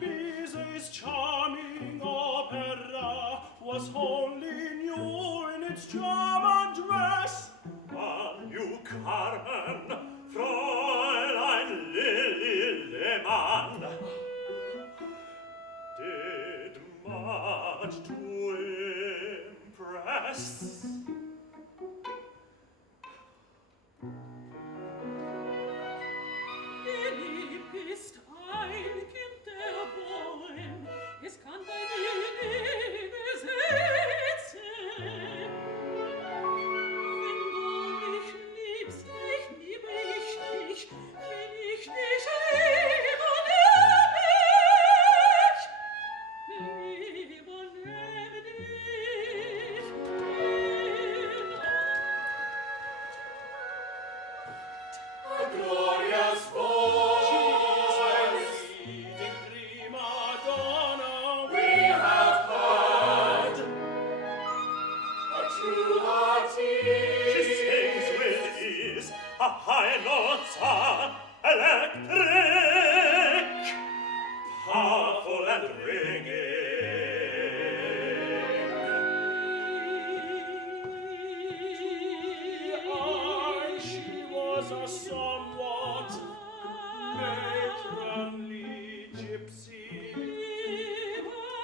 Lise's charming opera was wholly new in its German dress. A new Carmen, Fräulein Lili Lehmann, did much to impress. Bist ein Kind der Bohem, es kann dein Liebe besetzen. Wenn du mich liebst, ich liebe dich. Wenn ich dich liebe, nehme dich. Gloria's voice, leading prima donna, we have heard. A true hearty. She sings with ease, a high notes are electric, powerful and ringing. She was a somewhat matronly gypsy,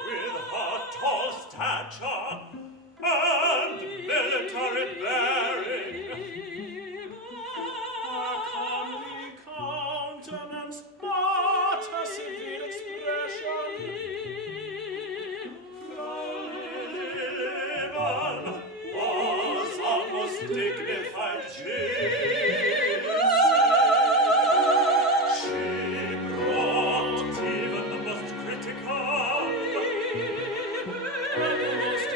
With her tall stature and military bearing, a comely countenance, but a severe expression. Lehmann was a most dignified gypsy. She brought even the most critical The most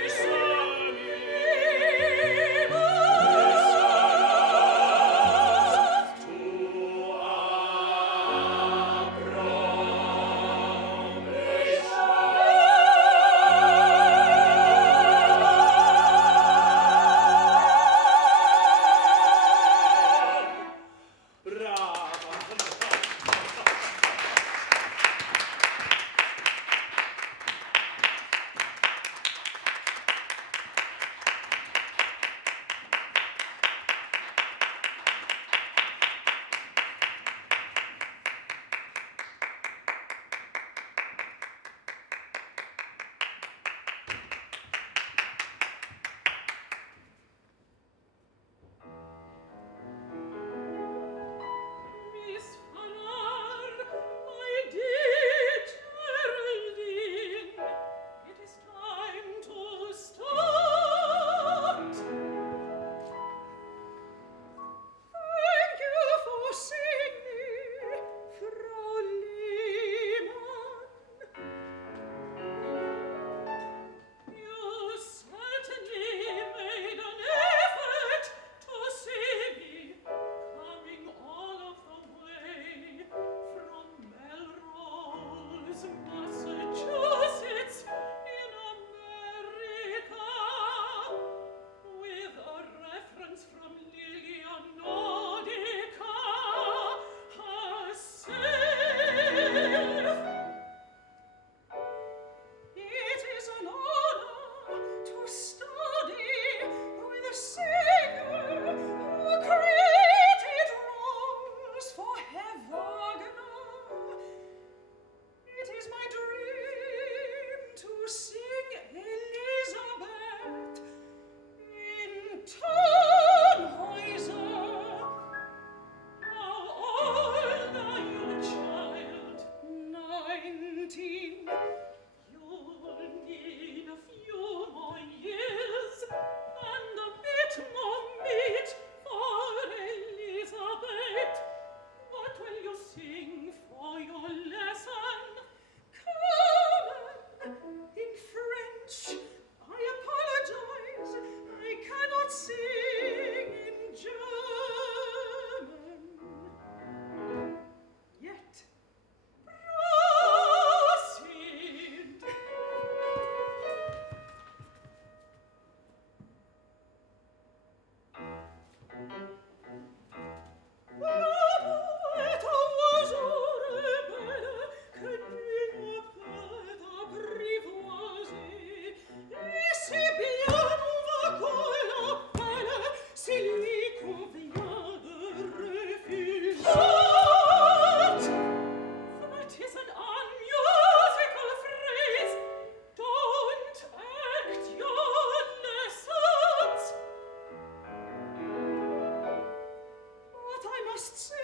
must sing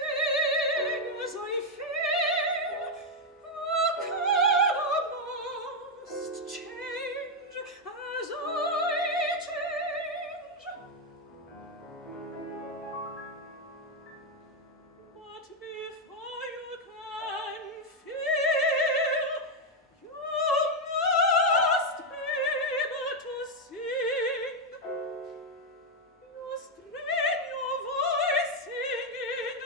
as I feel. A color must change as I change. But before you can feel, you must be able to sing. You strain your voice singing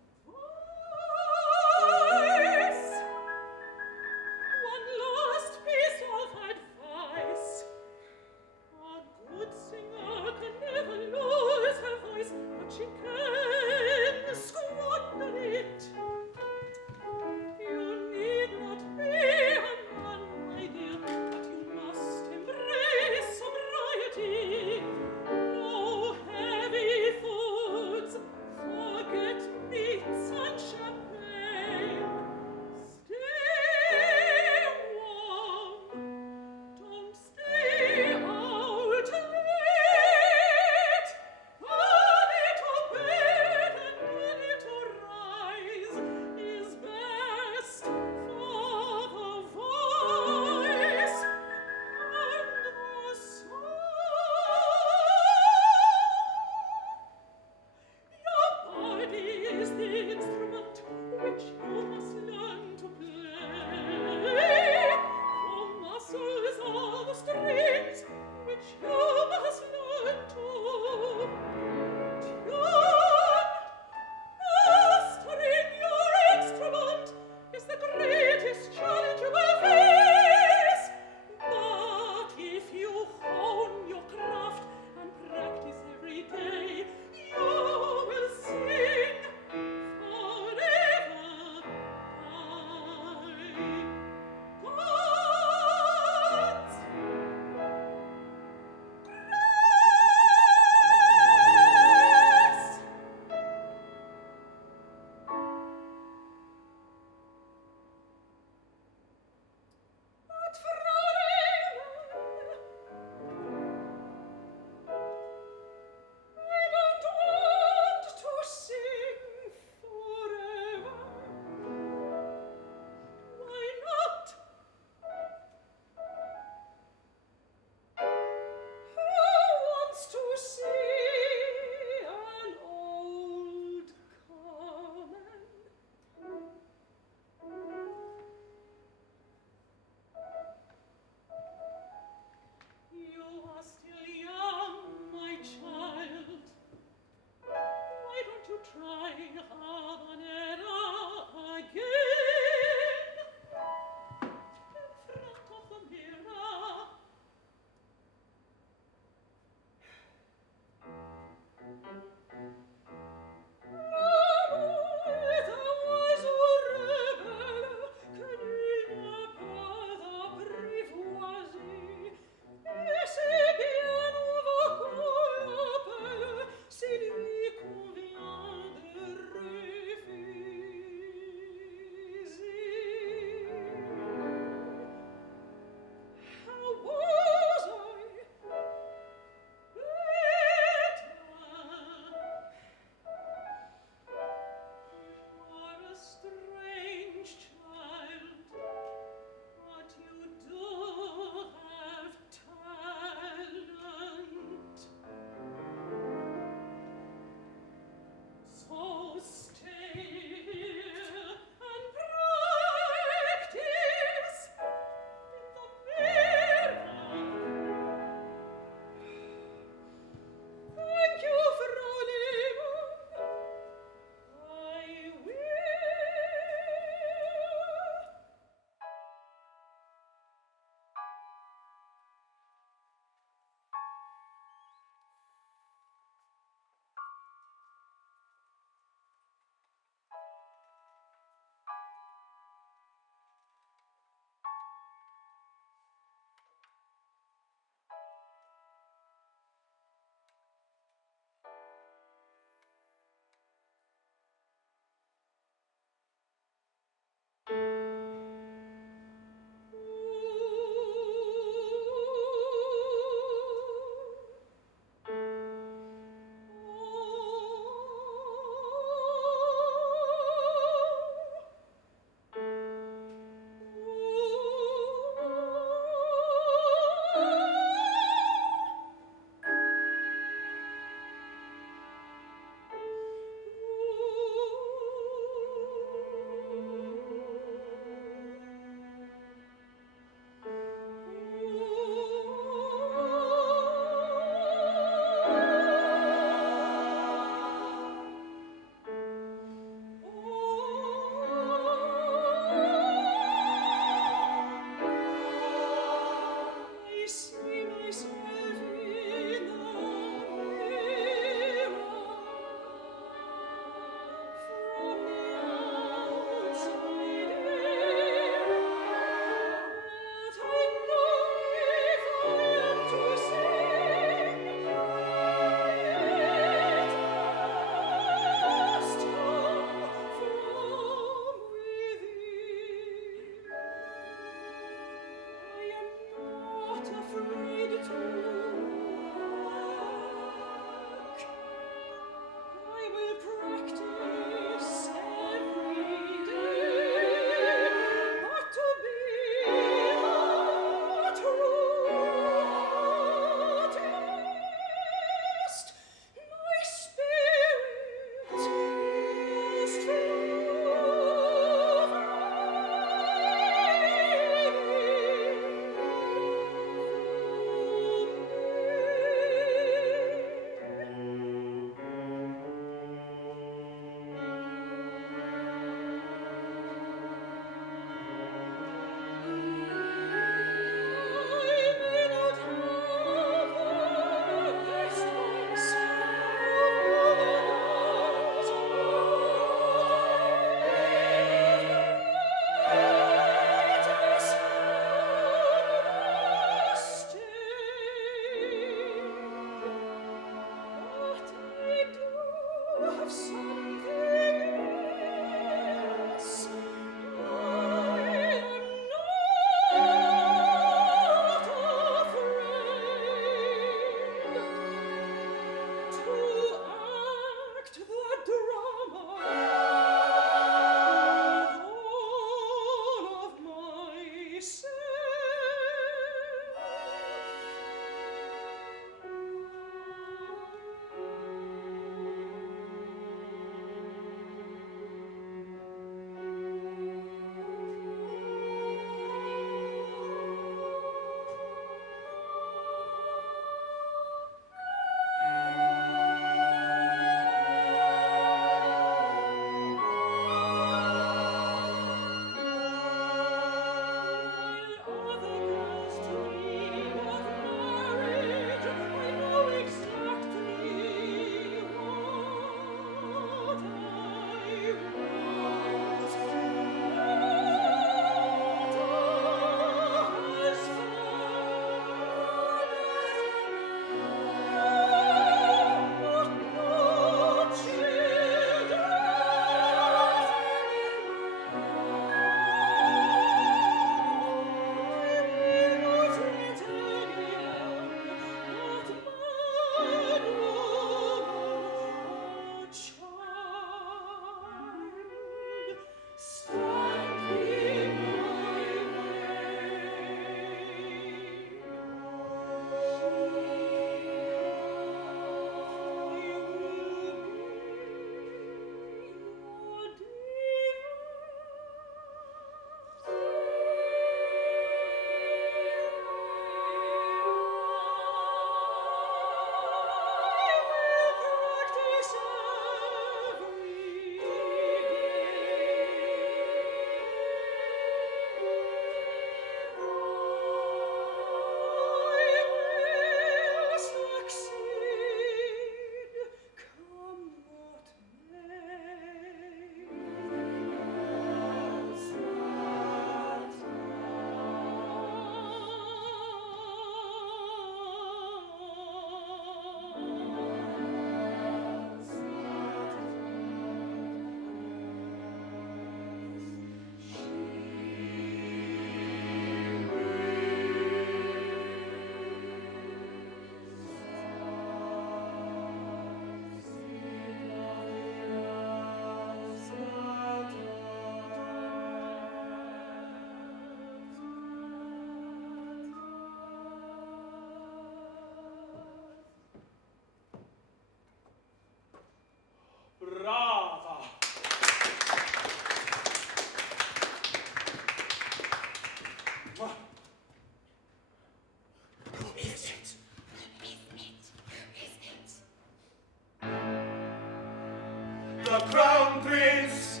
The Crown Prince.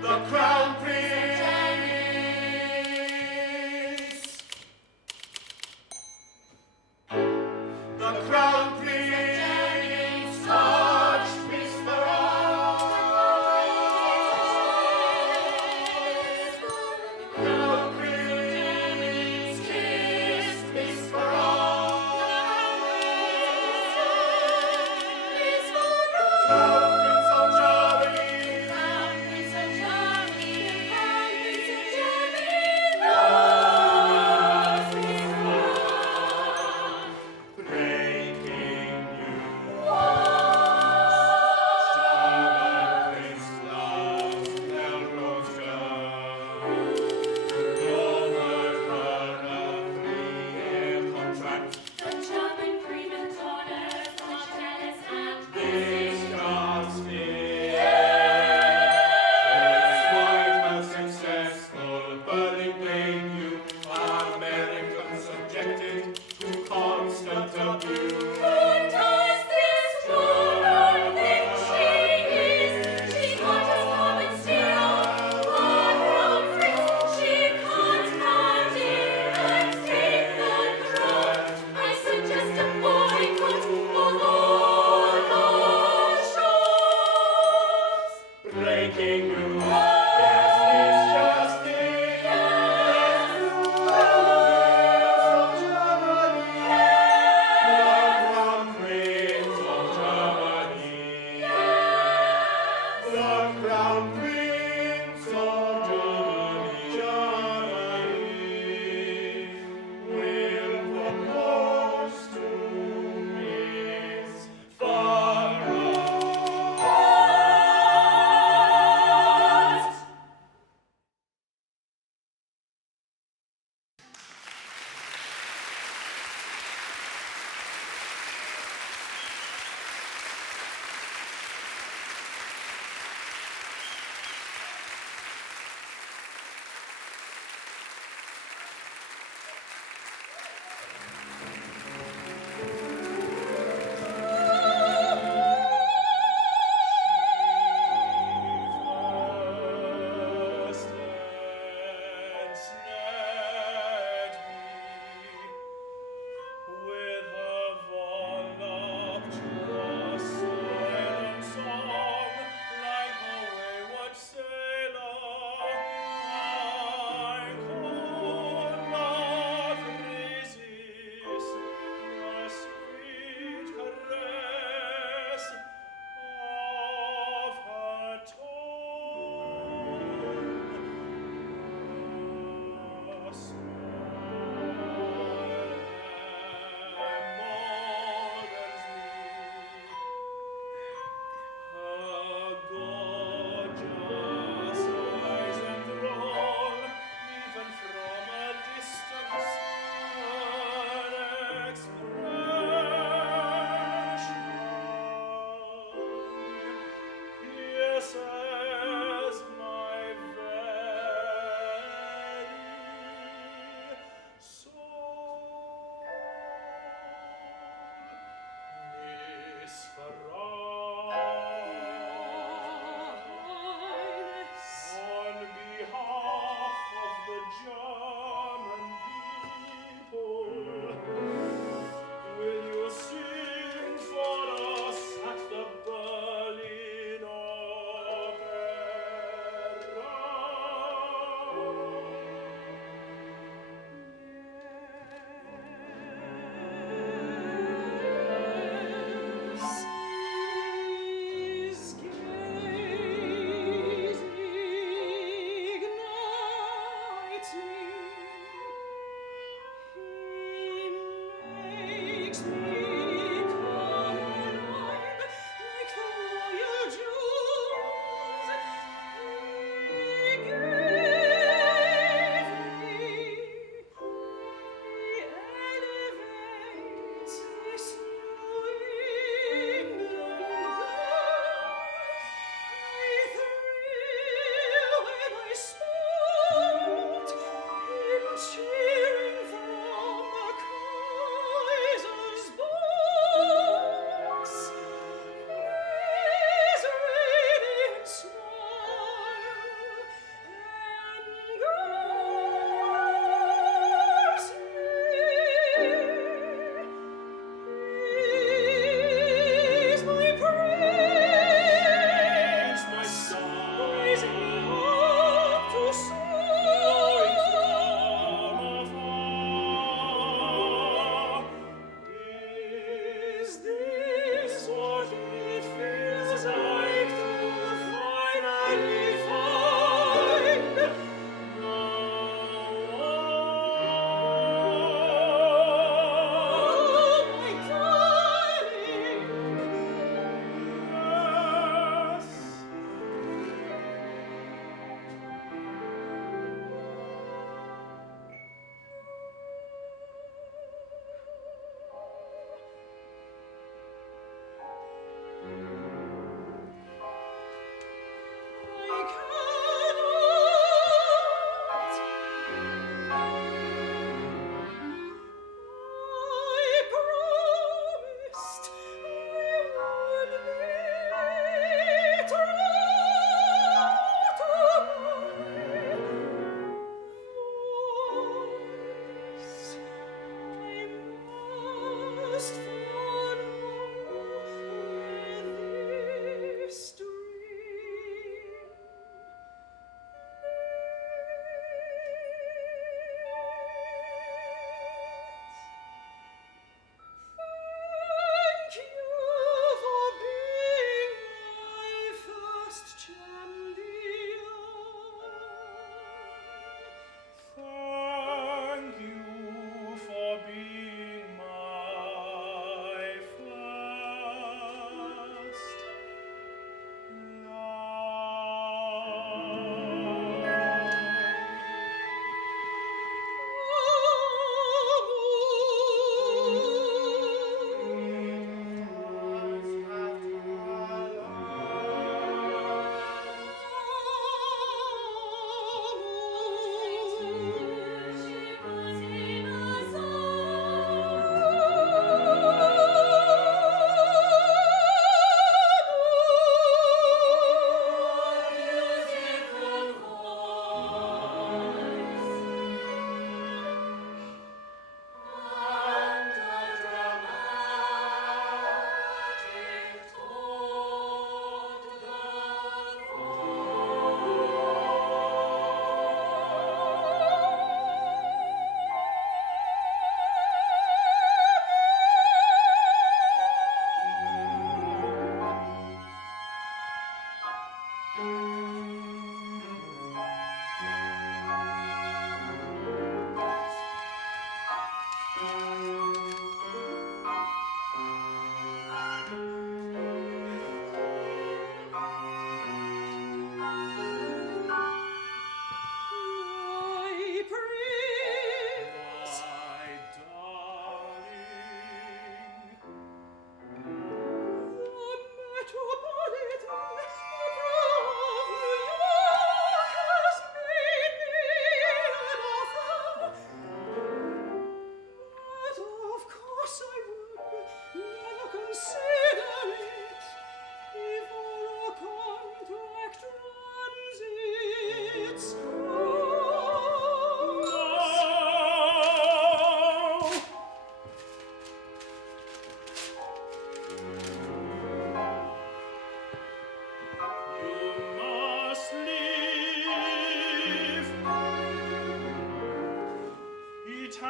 The Crown Prince. The Crown Prince touched Miss Farrar. Crown Prince kissed Miss Farrar. Crown Prince of Germany. Germany.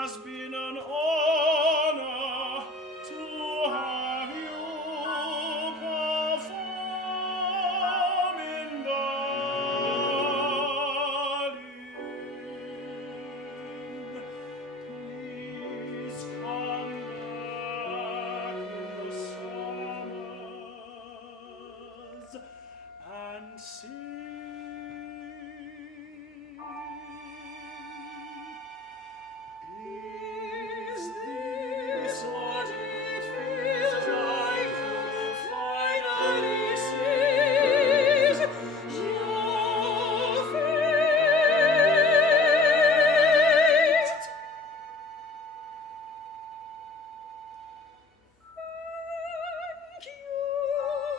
has been an honor to have you perform in Berlin. Please come back in the summers and sing. Is this what it feels like to finally seize your fate? Thank you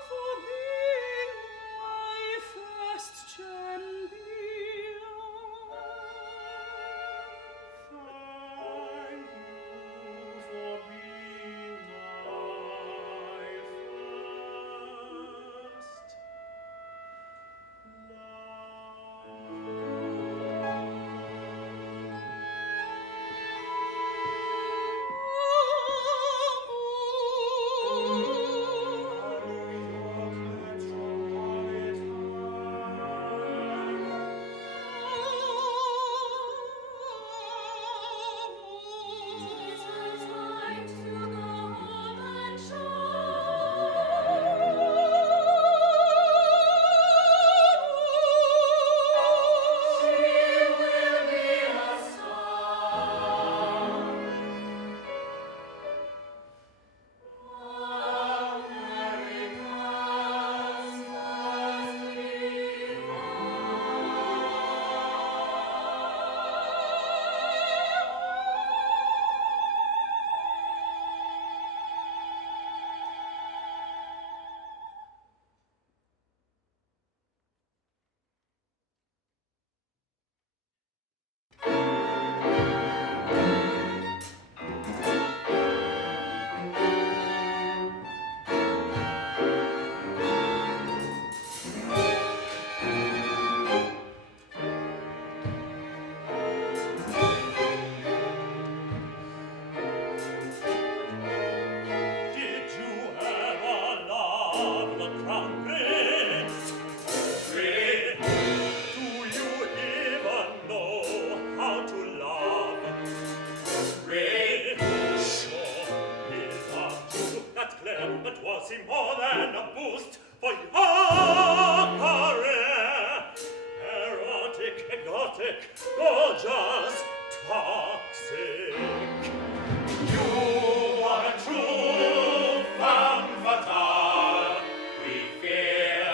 for being my first champion. Thank you for being my first Time to go home and show. She will be a star. America's Did you ever love the crown prince? Prince, do you even know how to love? Prince, sure, he loved you, that's clear, but was he more than a boost for your career? Erotic, exotic, gorgeous, toxic. You are a true femme fatale, we fear.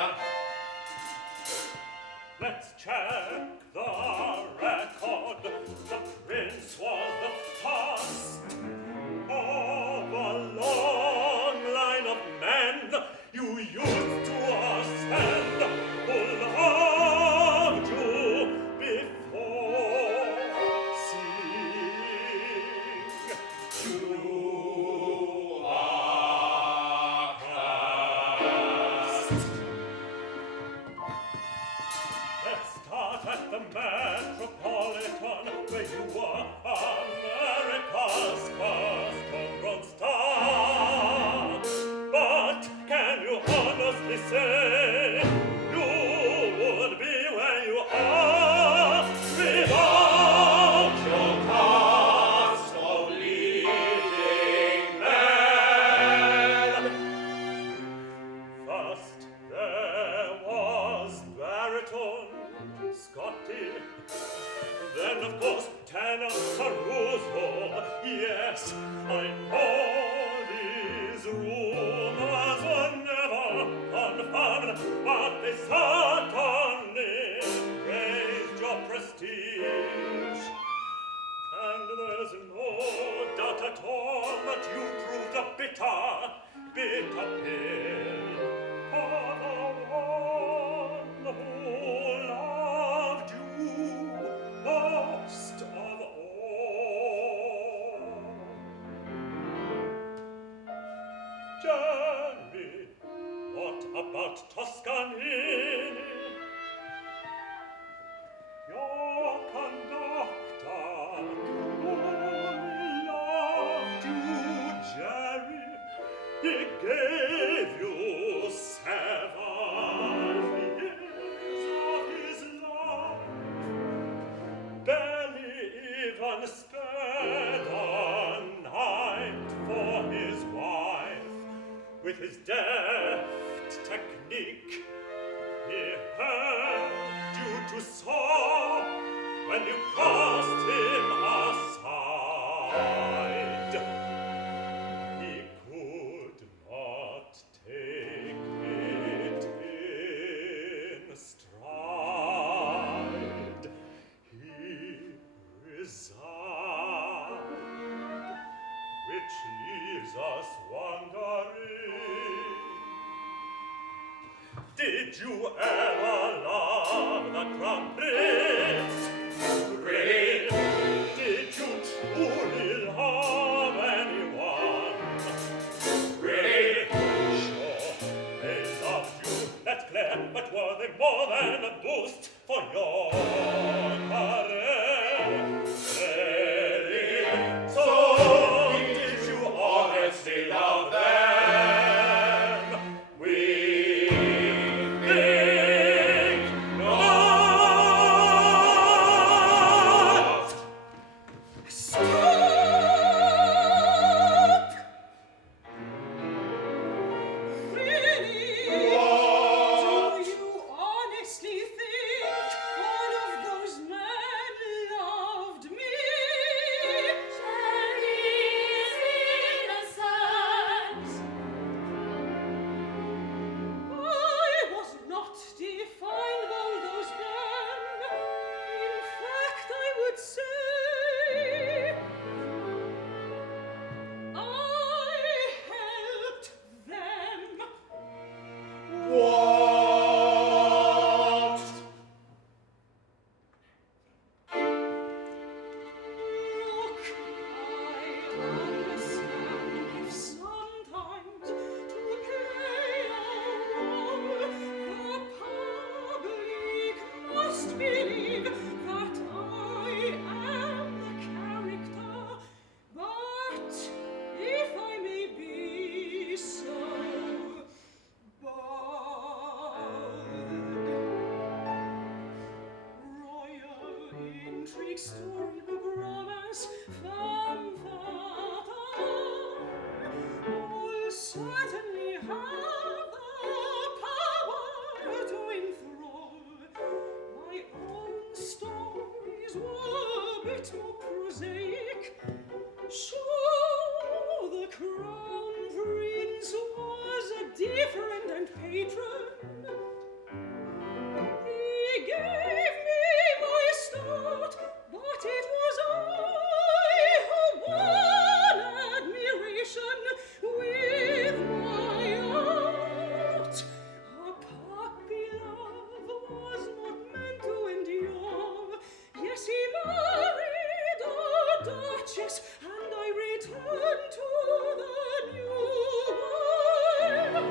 Let's check the record. The prince was the first of a long line of men you used to ascend, who loved you before seeing you are cast. Let's start at the Metropolitan, where you were America's first homegrown star. But can you honestly say you would be where you are without your cast of leading men? First there was baritone Scotty, then of course tenor Caruso. Yes, I know these rumors were never confirmed, but they certainly raised your prestige. And there's no doubt at all that you proved a bitter pill for the one who loved you most of all. Jeremy, what about Toscanini? one sped a knight for his wife. With his deft technique, he helped you to soar when you cast him aside. He could not take it in stride. He resigned, which leaves us wondering. Did you ever love the Crown Prince? Pray, did you truly love anyone? Pray, sure, they loved you, that's clear, but were they more than a boost for your career? Really? So, did you honestly love them? We think not. Stop! Really? Do you honestly think one of those men loved me? Cherries innocent. I was not defined by those men. In fact, I would say I helped them. What? Look, I understand if sometimes to play a role, the public must believe that I am the character. But if I may be so bold, royal intrigue, storybook, romance, femme fatale, all certainly have the power to enthrall. My own stories were a bit more prosaic. So the Crown Prince was a different and patron. He gave me my start, but it was I who won admiration with my art. A puppy love was not meant to endure. Yes, he married a duchess, and I returned to the new world.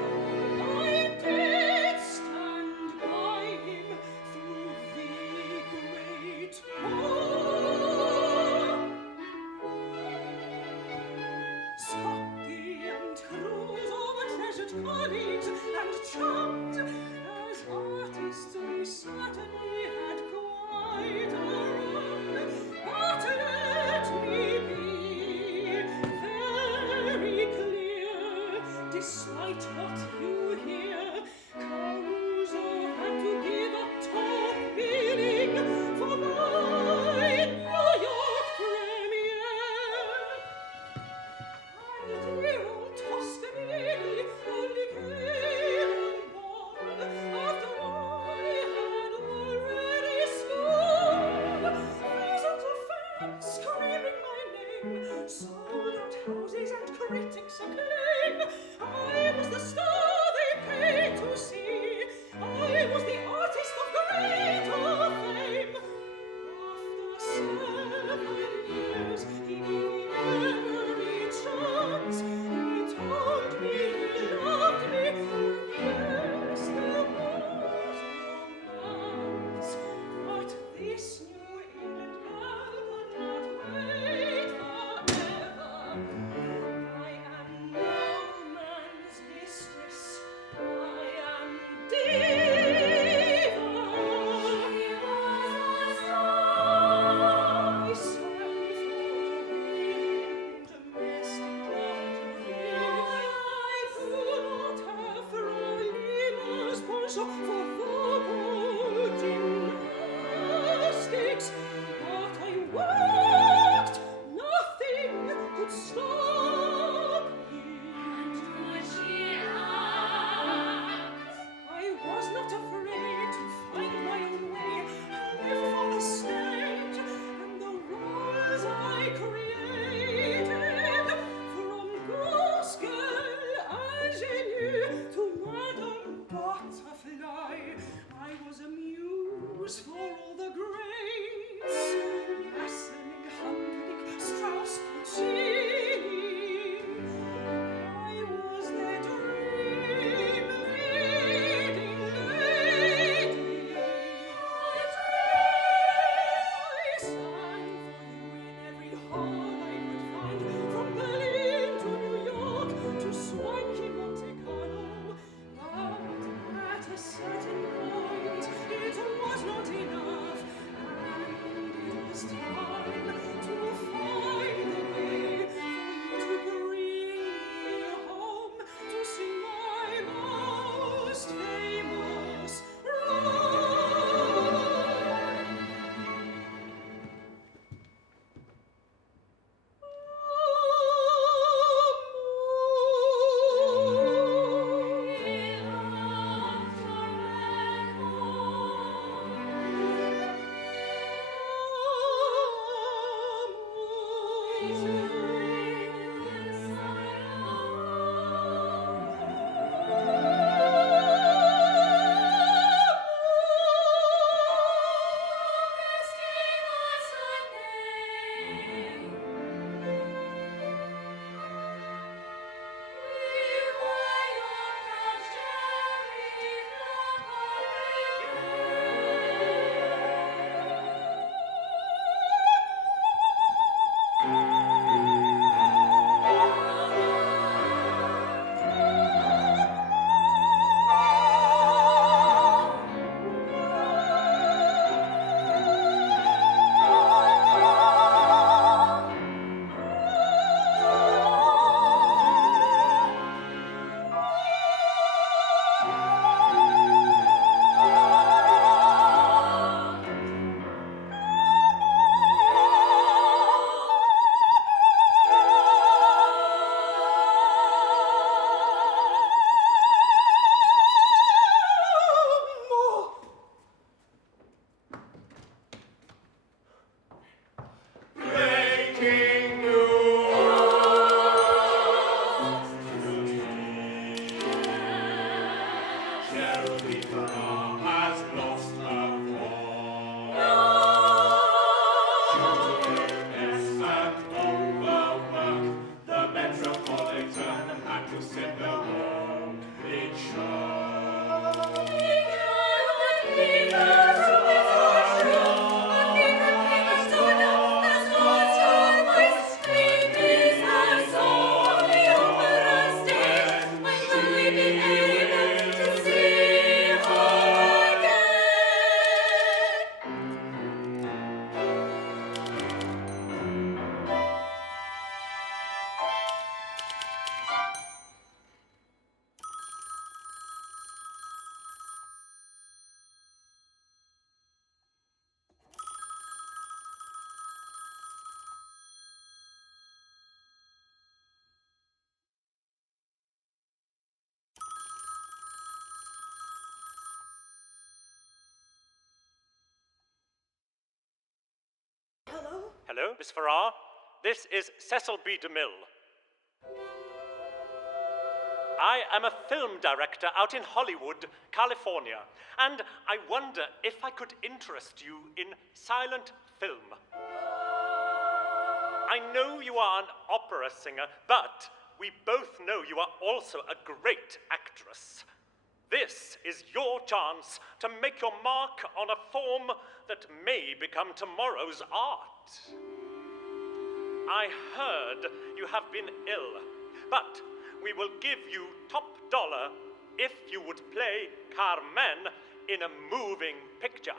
I did stand by him through the great war. Scotty and Crusoe were treasured colleagues and chums. As artists, we certainly had quite a run. But let me be last time to find a way for you to bring me home to sing my most famous role. Hello, Miss Farrar. This is Cecil B. DeMille. I am a film director out in Hollywood, California, and I wonder if I could interest you in silent film. I know you are an opera singer, but we both know you are also a great actress. This is your chance to make your mark on a form that may become tomorrow's art. I heard you have been ill, but we will give you top dollar if you would play Carmen in a moving picture.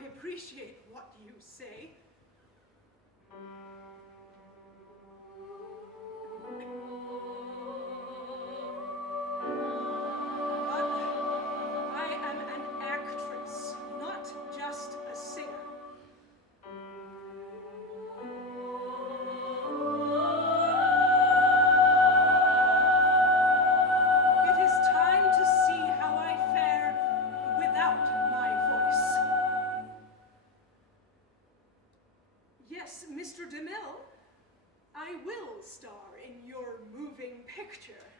I appreciate what you say. But I picture.